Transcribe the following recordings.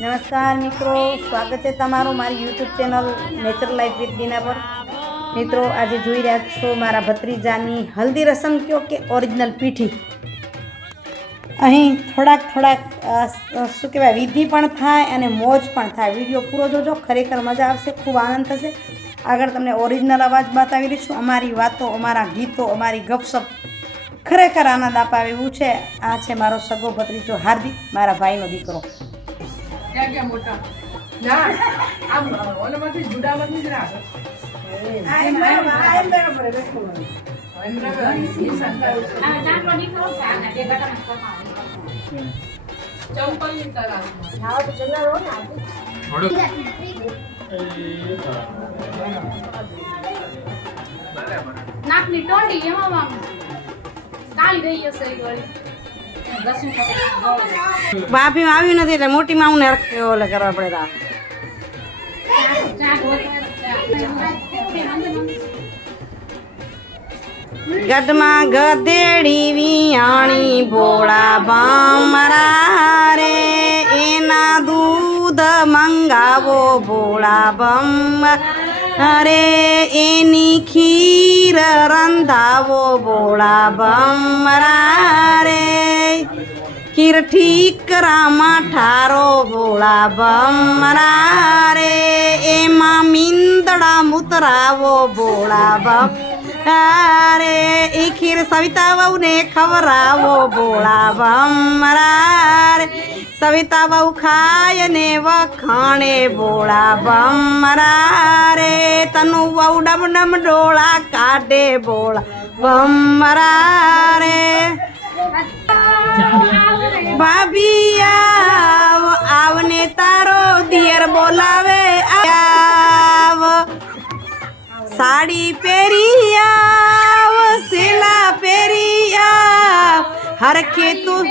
નમસ્કાર મિત્રો, સ્વાગત છે તમારું મારી YouTube channel nature life with Dina પર। મિત્રો આજે જોઈ રહ્યા છો મારા ભત્રીજાની હલ્દી રસમ કયો કે ઓરિજિનલ પીઠી। અહીં થોડાક શું કહેવાય વિધિ પણ થાય અને મોજ પણ થાય। વિડીયો પૂરો જોજો, ખરેખર મજા આવશે, ખૂબ આનંદ થશે। આગળ તમને ઓરિજિનલ અવાજ બતાવી દઈશું। અમારી વાતો, અમારા ગીતો, અમારી ગપસપ ખરેખર આનંદ અપાવે એવું છે। આ છે મારો સગો ભત્રીજો હાર્દિક, મારા ભાઈનો દીકરો। क्या मोटा ना अब ओले માંથી જુડામાંથી જ રાખ આઈ બરાબર બેઠો એ સંતા આ ચાટલો નીકળો સાના બે ગટા ચંપલ ની કરા નાવ તો જલ્લા રો ને થોડો નાકની ટોંડી એમાં કાળી ગઈ હશે એ ગળી બાપી આવ્યું નથી એટલે મોટી માઉને ઓલે કરવા પડે। ગઢમાં ગધેડી વિયાણી ભોળા ભમરા રે, એના દૂધ મંગાવો ભોળા ભમરા રે, એની ખીર રંધાવો ભોળા ભમરા રે, ખીર ઠીકરામાં ઠારો ભોળા ભમરા રે, એમાં મીંદડા મુતરાવો ભોળા ભમરા રે, એ ખીર સવિતા વહુને ખવરાવો ભોળા ભમરા રે, સવિતા વહુ ખાય ને વખાણે ભોળા ભમરા રે, તનુ વહુ ડમ ડમ ડોળા કાઢે ભોળા ભમરા રે। ભાભી આવ આવને તારો દિયર બોલાવે આવ, સાડી પહેરી આવ, સેલા પહેરી આવ, હરખે તું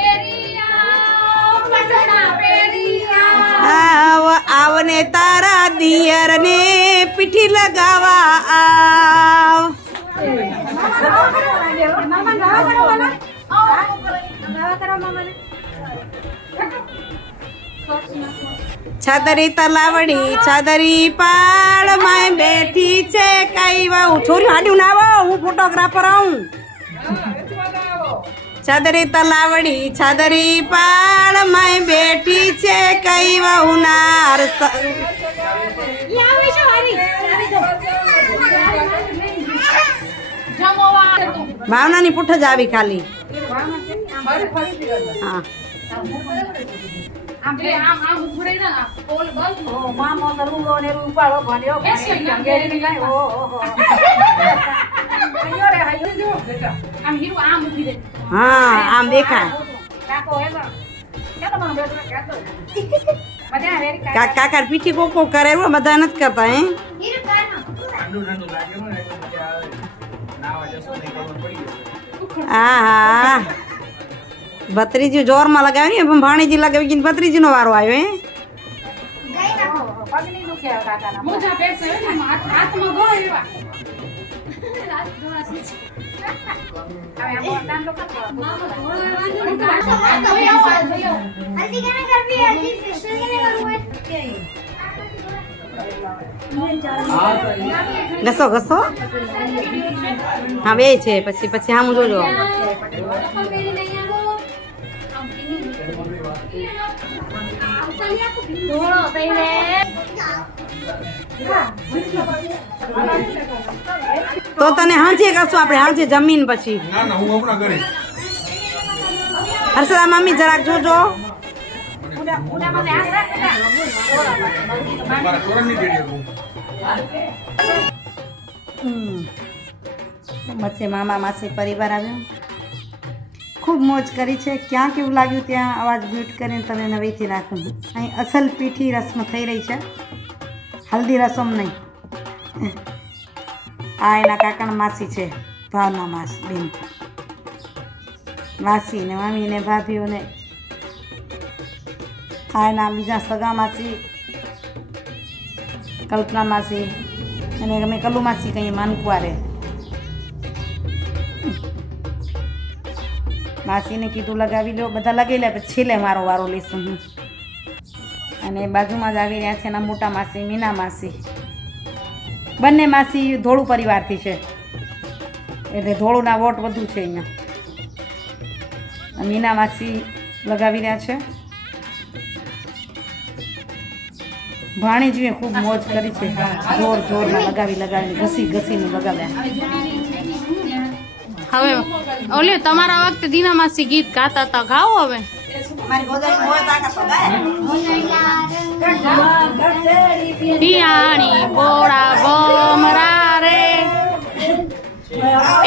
આવ, આવને તારા દિયર ને પીઠી લગાવા આવ। છાદરી તલાવડી છાદરી પાળ માં બેઠી છે કઈ વહુ। છોરી હાડ્યું ના આવો, હું ફોટોગ્રાફર આવું। છાદરી તલાવડી છાદરી પાળ માં બેઠી છે કઈ વહુ નાર। ભાવનાની પુઠ જ આવી ખાલી। હા હા આમ દેખાય। કાકા પીઠી કોકો કરે બધા નથી કરતા હે। હા હા ભત્રીજી જોરમાં લગાવી ને, ભાણીજી લગાવી ગઈ, ભત્રીજી નો વારો આવ્યો હે। ઘસો ઘસો હા બે છે, પછી પછી આમ જોજો। તો તને હાંજે કરશું આપણે, હાંજે જમીન પછી। હર્ષદા મમ્મી જરાક જોજો। વચ્ચે મામા માસી પરિવાર આવ્યો, ખૂબ મોજ કરી છે। ક્યાં કેવું લાગ્યું ત્યાં અવાજ મ્યુટ કરીને તમે નવીથી રાખું। અહીં અસલ પીઠી રસમ થઈ રહી છે, હલ્દી રસમ નહીં। આ એના કાકાના માસી છે, ભાવના માસી બેન, માસી ને મમ્મી ને ભાભીઓને। આ એના બીજા સગા માસી કલ્પના માસી અને અમે કલ્લુ માસી કહીએ માનકુવારે। માસીને કીધું લગાવી લો, બધા લગાવી લે, પછી છેલ્લે મારો વારો લઈશું હું। અને બાજુમાં જ આવી રહ્યા છે એના મોટા માસી મીના માસી. બંને માસી ધોળું પરિવારથી છે એટલે ધોળુંના વોટ વધુ છે અહીંયા. મીના માસી લગાવી રહ્યા છે. ભાણીજીએ ખૂબ મોજ કરી છે, જોર જોરમાં લગાવીને ઘસીને લગાવ્યા. હવે ઓલે તમારા વખતે દીના માસી ગીત ગાતા હતા, ગાઓ હવે. પિયાણી બોળા ભમરા રે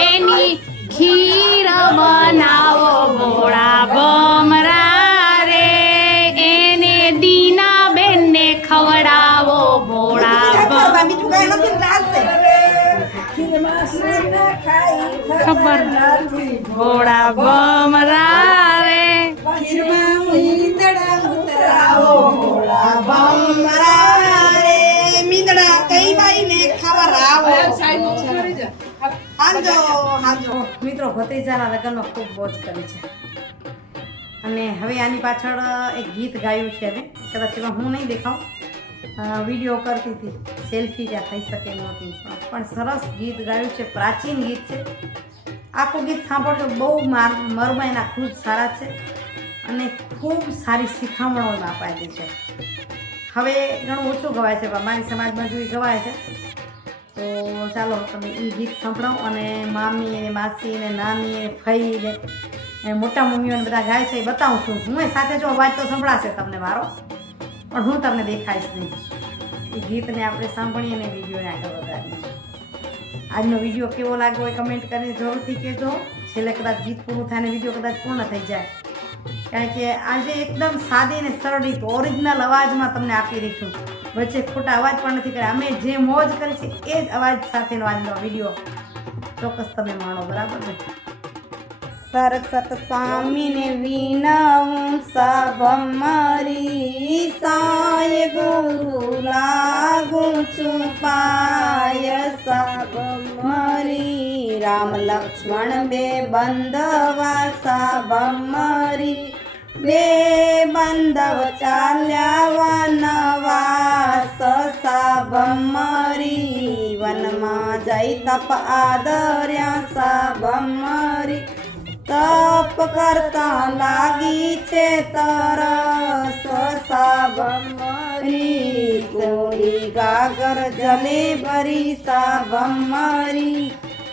એની ખીર બનાવો બોળા ભમરા રે એને દીના બેનને ખવડાવો બોળા ખબર બોળા ભમરા રે મીંદડા કઈ બાઈને ખવડાવો. મિત્રો ભત્રીજાના લગ્નમાં ખૂબ મોજ કરી છે અને હવે આની પાછળ એક ગીત ગાયું છે. હવે કદાચ એમાં હું નહીં દેખાઉં, વિડીયો કરતી હતી, સેલ્ફી ત્યાં થઈ શકે નહોતી, પણ સરસ ગીત ગાયું છે. પ્રાચીન ગીત છે. આખું ગીત સાંભળજો, બહુ મર્મ એના ખૂબ સારા છે અને ખૂબ સારી શિખામણો અપાયેલી છે. હવે ઘણું ઓછું ગવાય છે પણ મારી સમાજમાં જો ગવાય છે તો ચાલો તમે એ ગીત સંભળાવો. અને મામી ને માસી ને નાની ને ફઈ ને મોટા મમ્મીઓને બધા ગાય છે એ બતાવું છું. હું સાથે જો અવાજ તો સંભળાશે તમને મારો, પણ હું તમને દેખાઈશ નહીં. એ ગીતને આપણે સાંભળીએ ને વિડીયોને આગળ વધારીએ. આજનો વિડીયો કેવો લાગ્યો એ કમેન્ટ કરીને જરૂરથી કહેજો. છેલ્લે કદાચ ગીત પૂરું થાય ને વિડીયો કદાચ પૂર્ણ થઈ જાય, કારણ કે આજે એકદમ સાદી અને સરળ રીત ઓરિજિનલ અવાજમાં તમને આપી રહી છું. વચ્ચે ખોટા અવાજ પણ નથી કર્યા. અમે જે મોજ કરી છે એ જ અવાજ સાથેનો આજનો વિડીયો ચોક્કસ તમે માણો, બરાબર ને? સરસ્વત સ્વામીને વિનવું સભમરી સાય ગુરુ લાગું છું પાય સભમરી. રામ લક્ષ્મણ બે બંધવા સભમરી બે બંધવ ચાલ્યા વનવાસ સભમરી. વનમાં જઈ તપ આદર્યા સભમરી તપ કરતા લાગી છે તરસ સભમરી. કોરી ગાગર જલે ભરી સભમરી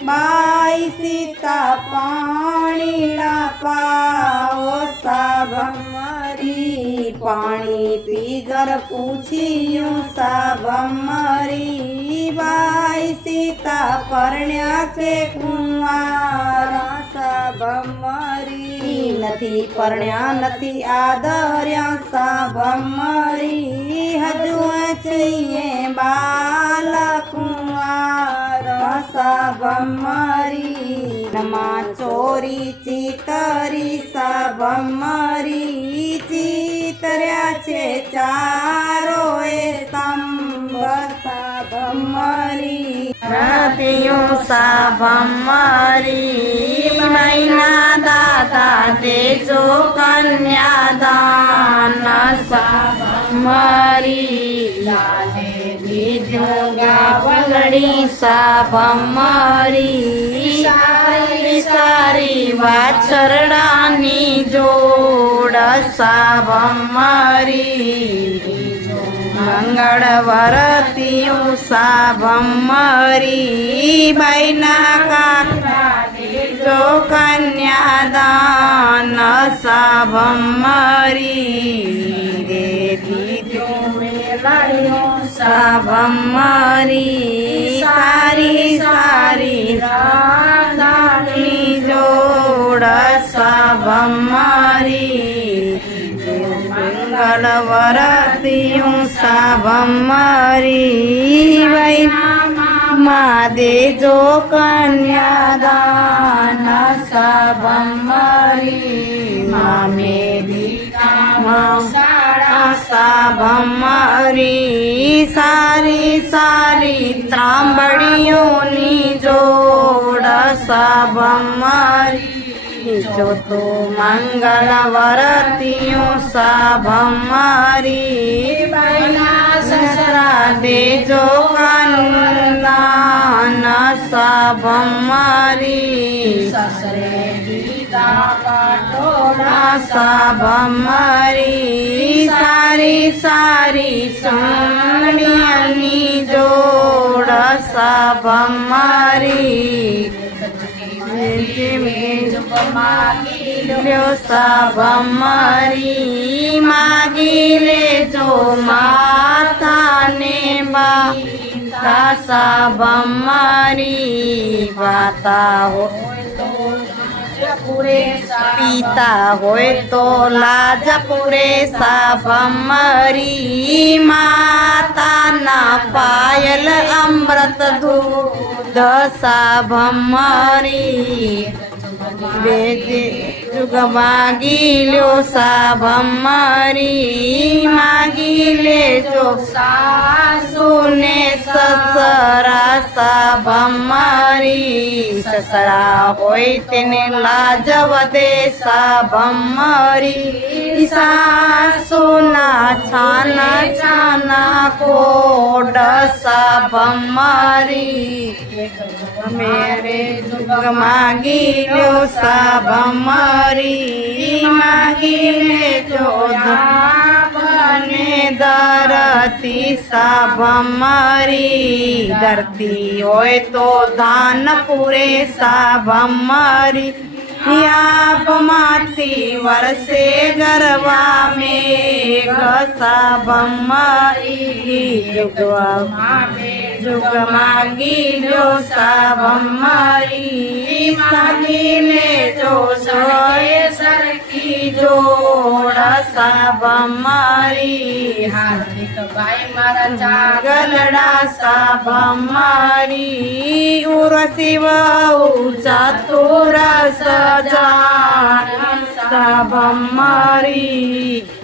બાઈ સીતા પાણી ના પાવો સભમરી. પાણી પીગર પૂછ્યું સભમરી બાઈ સીતા પરણ્યા છે કુંવારા સભમરી. નથી પરણ્યા નથી આદર્યા સભમરી હજુ છીએ બાલ કુંવારા સભમરી. નમા ચોરી ચિતરી સભમરી ચિતર્યા છે ચારો એ સ્તંભ સભમરી. રતિયું સભમરી મૈના દાતા તેજો કન્યાદાન સભમરી. લાલે દીધું ગાવલડી સભમરી સારી સારી વાછરડાની જોડ સભમરી. મંગળ વરતિયું સભમરી બૈના કાકા જો કન્યાદાન સભમરી. સભમરી સારી સારી રાધાની જોડ સભમરી. મંગલ વરતિયું સભમરી વૈના દેજો કન્યાદાન સભમરી. મામે સભમરી સારી સારી ત્રાંબડીઓની જોડ સભમરી. ચોથું મંગળ વરતિયું સભમરી ભમરી સસરે દીધા પાટોળા ભમરી સારી સારી સોનડિયાની જોડ ભમરી ભમરી માગી લેજો માતાને બા ભમરી વાતા હો પીતા હોય તો લાજ પૂરે ભમરી માતાના પાયલ અમૃત દૂધ ભમરી બેજે જુગ માગી લ્યો ભમરી માગી લેજો સાસુને સસરા ભમરી સસરા હોય તેને લાજ વધે ભમરી સાસુના છાના છાના કોડ ભમરી મેરે જુગ માગી લ્યો ભમરી માગી લેજો બને ધરતી ભમરી ધરતી હોય તો ધાન પૂરે ભમરી યાપમાંથી વરસે ગરવા મેઘ ભમરી જુગ માગી લો ભમરી માગી લેજો સરખી જોડ ભમરી હાર્દિક ભાઈ મારા ગલડા ભમરી ઉર્વશી વહુ ચતુર સજાન ભમરી